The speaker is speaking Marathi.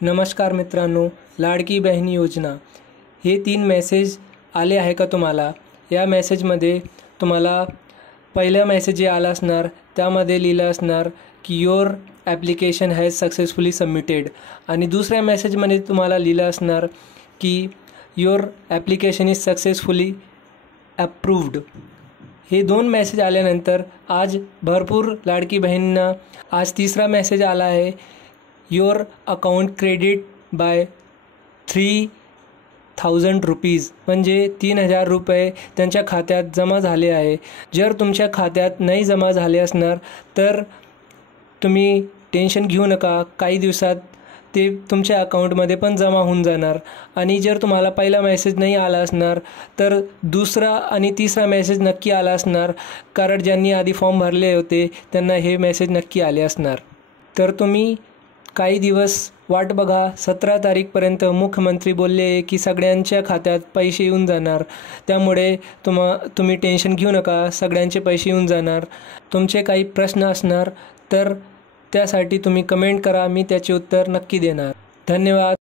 नमस्कार मित्रांनो, लाडकी बहीण योजना हे 3 मेसेज आले आहे का तुम्हाला? या मेसेजमध्ये तुम्हाला पहिला मेसेज जे आला असणार त्यामध्ये लिहिलं असणार की your application has successfully submitted आणि दुसऱ्या मेसेजमध्ये तुम्हाला लिहिलं असणार की your application is successfully approved. हे 2 मेसेज आल्यानंतर आज भरपूर लाडकी बहिणींना आज तिसरा मेसेज आला आहे, your account credit by 3000 rupees म्हणजे 3000 रुपये त्यांच्या खात्यात जमा झाले आहे। जर तुमच्या खात्यात नाही जमा झाले असणार तर तुम्ही टेन्शन घेऊ नका, काही दिवसात ते तुमच्या अकाउंटमध्ये पण जमा होऊन जाणार। आणि जर तुम्हाला पहिला मेसेज नाही आला असणार तर दुसरा आणि तिसरा मेसेज नक्की आला असणार, कारण ज्यांनी आधी फॉर्म भरले होते त्यांना हे मेसेज नक्की आले असणार। तर तुम्ही काही दिवस वाट बघा, 17 तारीखपर्यंत मुख्यमंत्री बोलले की सगळ्यांच्या खात्यात पैसे येऊन जाणार, त्यामुळे तुम्ही टेन्शन घेऊ नका, सगळ्यांचे पैसे येऊन जाणार। तुमचे काही प्रश्न असणार तर त्यासाठी तुम्ही कमेंट करा, मी त्याचे उत्तर नक्की देणार। धन्यवाद।